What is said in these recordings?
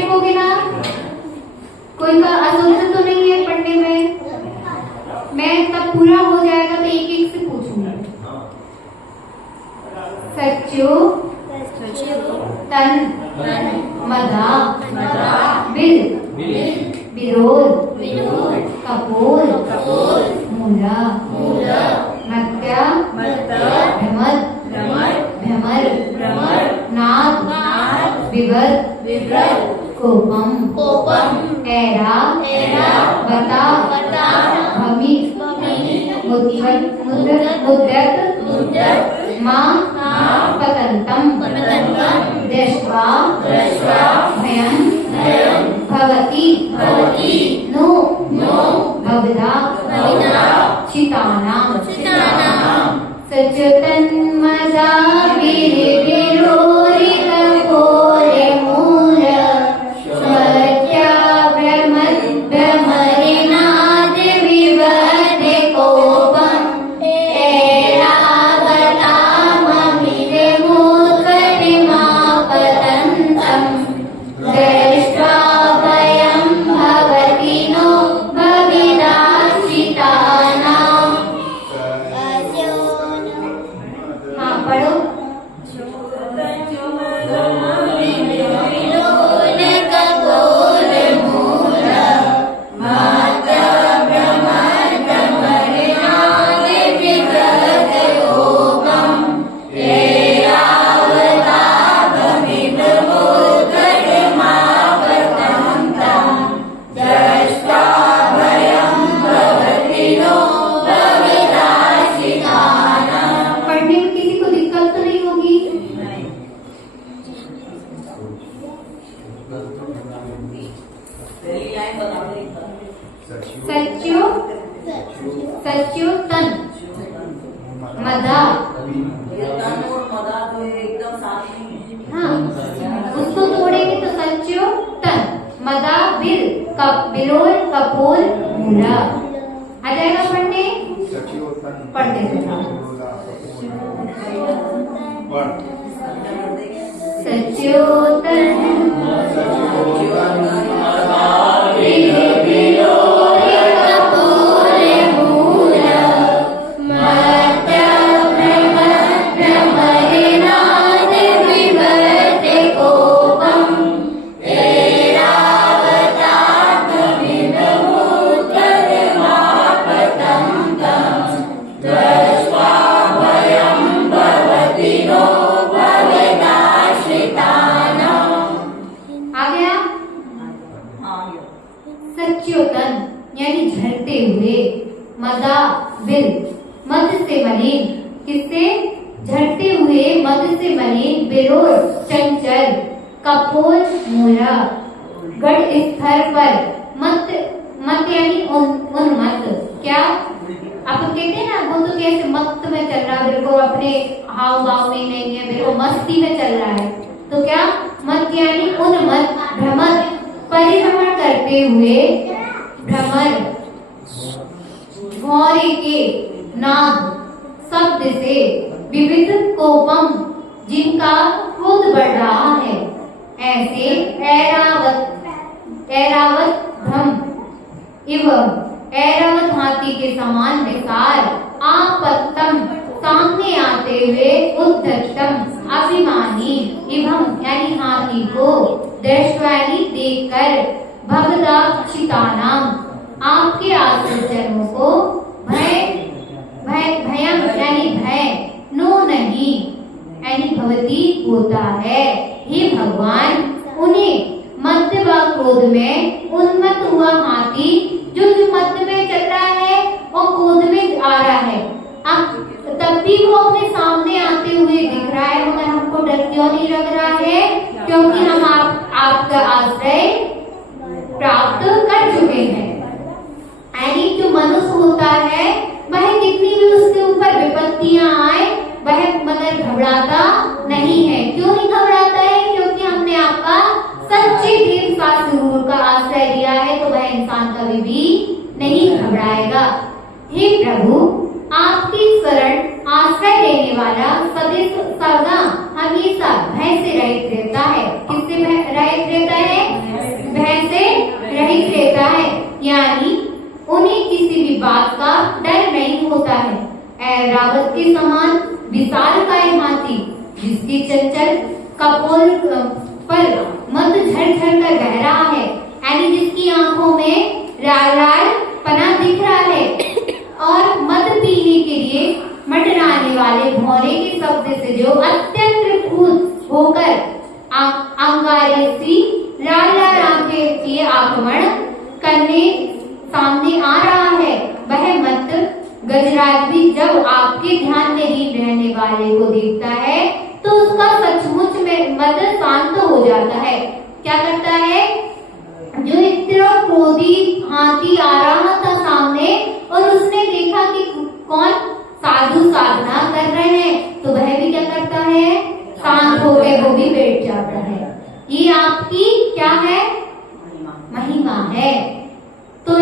लिखोगे ना? कोई का असुविधा तो नहीं है पढ़ने में? मैं तब पूरा हो जाएगा तो एक एक से पूछूंगी। सच्चो तन मदा बिल बिरोल कपोल मूला मत्या भ्रमर नाद विवर कोपम ऐरा बता भमी मुद्दत मां पतंतम दृष्ट्वा भयं भवति नो भवदा चितानां सचतन्मदा विरोरि कपोले मूल स्वत्या भ्रमरिनाद विवदे कोपम ऐरावताममिदमुत्कटिमा पतन्तं दृष्ट्वा भयं भवति नो भविदाचितानां। हाँ पढ़ो। पढ़ने में किसी को दिक्कत तो नहीं होगी? सच्चो तन मदा। हाँ उसको तोड़ेंगे तो सच्चो तन मदा बिरोल कपोल मूला आ जाएगा पढ़ने। पढ़ते सच्चो तन सच्योतन यानी झरते हुए, मदा बिल मद से मलिन, किससे? झरते हुए मद से मलिन, बिरोल चंचल, कपोल मूला गढ़ स्तर पर, मत यानी उन्मत्त। क्या आप कहते हैं ना वो तो कैसे मत में चल रहा है, बिल्कुल अपने हाव भाव में नहीं है, बिल्कुल मस्ती में चल रहा है। तो क्या मत यानी उन्मत्त, भ्रमर परिभ्रमण करते हुए, भ्रमर भौरे के नाद शब्द से, विविध कोपम जिनका क्रोध बढ़ रहा है, ऐसे ऐरावत भ्रम एवं ऐरावत हाथी के समान विशाल, आपत्तम सामने आते हुए, उद्धतम अभिमानी, एवं यानी हाथी को, दृष्टि देखकर, भवदाक्षितानाम आपके आश्रितजनों को, भयम यानी भय, नो नहीं यानी भवती होता है। हे भगवान, उन्हें मध्य व क्रोध में उन्मत्त हुआ हाथी जो मध्य में चल रहा है और क्रोध में आ रहा है, अब तब भी वो अपने सामने आते हुए दिख रहा है, मगर हमको डर क्यों नहीं लग रहा है? क्योंकि हम आपका आश्रय प्राप्त कर चुके हैं। यानी जो मनुष्य होता है वह कितनी भी उसके ऊपर विपत्तियां आए वह मगर घबराता नहीं है। क्यों नहीं घबराता है? क्योंकि हमने आपका सच्चे दिल का सुरूर का आश्रय लिया है, तो वह इंसान कभी भी नहीं घबराएगा। हे प्रभु, आपकी शरण आश्रय लेने वाला सदा हमेशा भय से रहित रहता है। किससे रहित रहता है? रहित रहता है, यानी उन्हें किसी भी बात का डर नहीं होता है। ऐरावत के समान विशालकाय हाथी, जिसकी चंचल कपोल पर मत झरझर कर बह रहा है, यानी जिसकी आंखों में लाल पना दिख रहा है और मद पीने के लिए मटराने वाले भौरे के शब्द से जो अत्यंत क्रुद्ध होकर अंगारे सी लाल लाल आंखें के आक्रमण करने सामने आ रहा है, वह मत गजराज भी जब आपके ध्यान में लीन रहने वाले को देखता है तो उसका सचमुच में मत शांत हो जाता है। क्या करता है? जो इतना क्रोधी हाथी आ रहा था सामने और उसने देखा कि कौन साधु साधना कर रहे हैं, तो वह भी क्या करता है? शांत होकर वो भी बैठ जाता है। ये आपकी क्या है? महिमा है। तो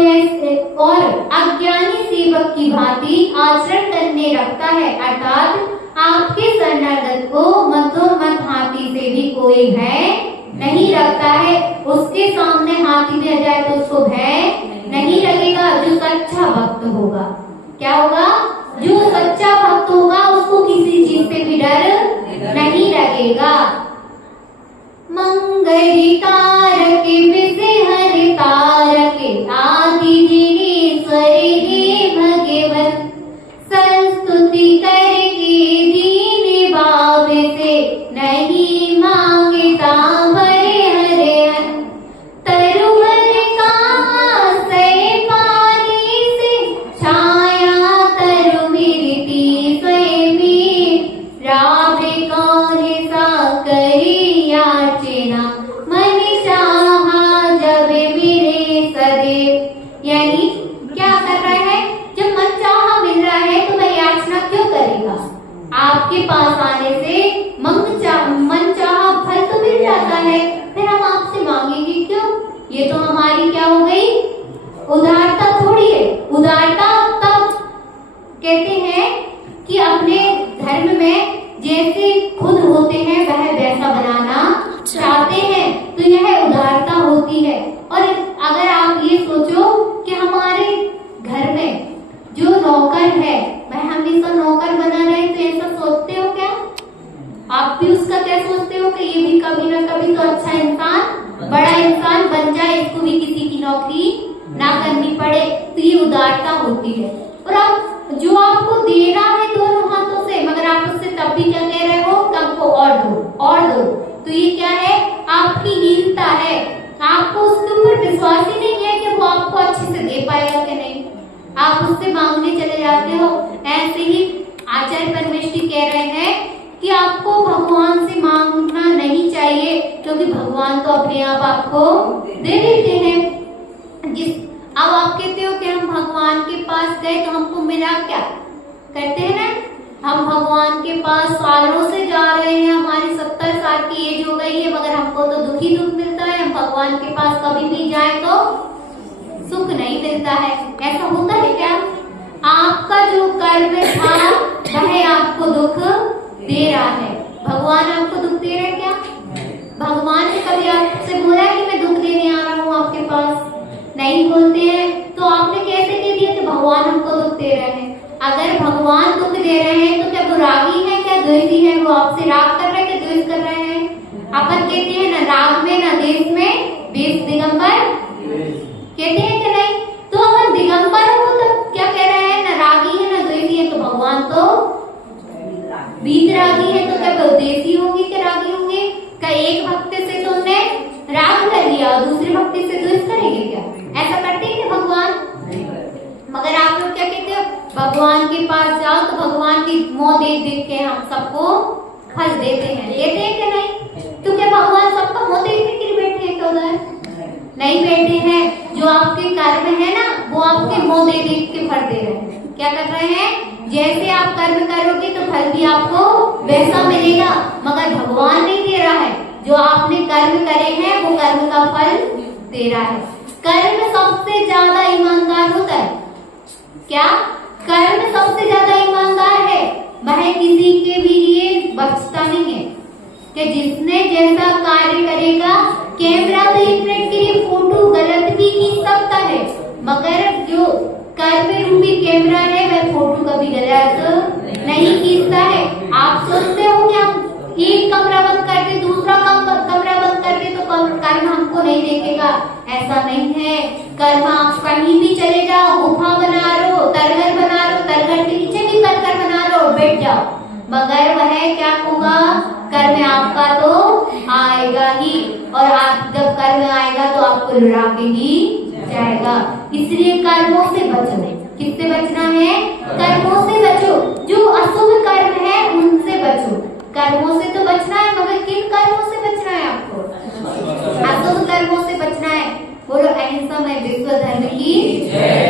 और अज्ञानी सेवक की भांति आचरण करने लगता है, अर्थात आपके शरणागत को मत हाथी से भी कोई भय नहीं रखता है। उसके सामने हाथी भी आ जाए तो उसको भय नहीं लगेगा। जो सच्चा भक्त होगा, क्या होगा? जो सच्चा भक्त होगा उसको किसी चीज से भी डर नहीं लगेगा। मंगलिकार के विषहर तारके आदि जिनेश्वर हे भगवत, संस्तुति करके दीन भाव से नहीं मांगता भरे हरे अन्न, तरुवर का आश्रय पाने से छाया तरु मिलती स्वयं, रावे कौन सा करी याचना मन चाहा जब मिले सदैव। यानी क्या कर रहा है? जब मन चाहा मिल रहा है तो वह याचना क्यों करेगा? आपके पास आने से मन चाहा फल तो मिल जाता है, फिर हम आपसे मांगेंगे क्यों? ये तो हमारी क्या हो गई? उदारता थोड़ी है। उदारता तब कहते हैं कि अपने धर्म में जैसे खुद होते हैं वह वैसा बनाना चाहते हैं, तो यह उदारता होती है। और अगर आप ये सोचो कि हमारे घर में जो नौकर है वह हमेशा नौकर बना रहे, तो ऐसा सोचते हो क्या? आप भी उसका क्या सोचते हो कि ये भी कभी ना कभी तो अच्छा इंसान, बड़ा इंसान बन जाए, इसको भी किसी की नौकरी ना करनी पड़े। तो ये उदारता होती है। और आप जो आपको दे रहा है दोनों हाथों से, मगर आप उससे तब भी क्या कह रहे हो? कम को और दो और दो। तो ये क्या है? आपकी हीनता है। आपको उसके ऊपर विश्वास ही नहीं है कि वो आपको अच्छे से दे पाएगा कि नहीं। आप उससे मांगने चले जाते हो। ऐसे ही आचार्य परमेष्ठी कह रहे हैं कि आपको भगवान से मांगना नहीं चाहिए, क्योंकि भगवान तो अपने आप आपको दे देते हैं। अब आप कहते हो कि हम भगवान के पास गए तो हमको मिला क्या? कहते हैं ना, हम भगवान के पास सालों से जा रहे हैं, हमारी 70 साल की एज हो गई है, मगर हमको तो दुख ही दुख मिलता है। हम भगवान के पास कभी भी जाए तो सुख नहीं मिलता है। ऐसा होता है क्या? आपका जो कर्म था वह आपको दुख दे रहा है। भगवान आपको दुख दे रहे हैं क्या? भगवान ने कभी आपसे बोला कि मैं दुख देने आ रहा हूँ आपके पास? नहीं बोलते हैं। तो आपने कैसे कह दिया कि भगवान हमको दुख दे रहे हैं? अगर भगवान दुख दे रहे हैं तो क्या वो रागी है, क्या द्वेषी है? वो आपसे राग कर रहे हैं, क्या द्वेष कर रहे हैं? अपन कहते हैं ना राग में ना देश में वेश दिगंबर, कहते हैं कि नहीं? तो अगर दिगंबर हो तो क्या कह रहे हैं? ना रागी है ना द्वेषी है। तो भगवान तो वीतरागी है, तो क्या वो देशी होंगे कि रागी होंगे? क्या एक भक्त से तो उन्हें राग कर लिया और दूसरे भक्ति से द्वेष करेंगे क्या? ऐसा करते हैं भगवान? मगर आप लोग क्या कहते हो? भगवान के पास जाओ तो भगवान की मोह देख देख के हम सबको हंस देते हैं, देते हैं कि नहीं? तो क्या भगवान सबका मोह देखने के लिए बैठे हैं क्या? उधर नहीं बैठे हैं। जो आपके कर्म है ना वो आपके मोह देख देख के फल दे रहे हैं। क्या कर रहे हैं? जैसे आप कर्म करोगे तो फल भी आपको वैसा मिलेगा, मगर भगवान नहीं दे रहा है। जो आपने कर्म करे हैं वो कर्म का फल दे रहा है। कर्म सबसे ज्यादा ईमानदार होता है। क्या? कर्म सबसे ज्यादा ईमानदार है। वह किसी के भी लिए बचता नहीं है कि जिसने जैसा कार्य करेगा। कैमरा तो इंटरनेट के लिए फोटो गलत भी की ऐसा नहीं है। कर्म आप कहीं भी चले जाओ, गुफा बना लो, तरघर बना लो, तरघर के नीचे भी तरघर बना लो, बैठ जाओ, मगर वह क्या होगा, कर्म आपका तो आएगा ही, और आप जब कर्म आएगा तो आपको लुढ़ा के ही जाएगा। इसलिए कर्मों से बचो। किससे बचना है? कर्मों से बचो। जो अशुभ कर्म है उनसे बचो। कर्मों से तो बचना है, मगर किन कर्मों से बचना है आपको? अशुभ कर्मों से बचना है। बोलो अहिंसा में विश्व धर्म की जय।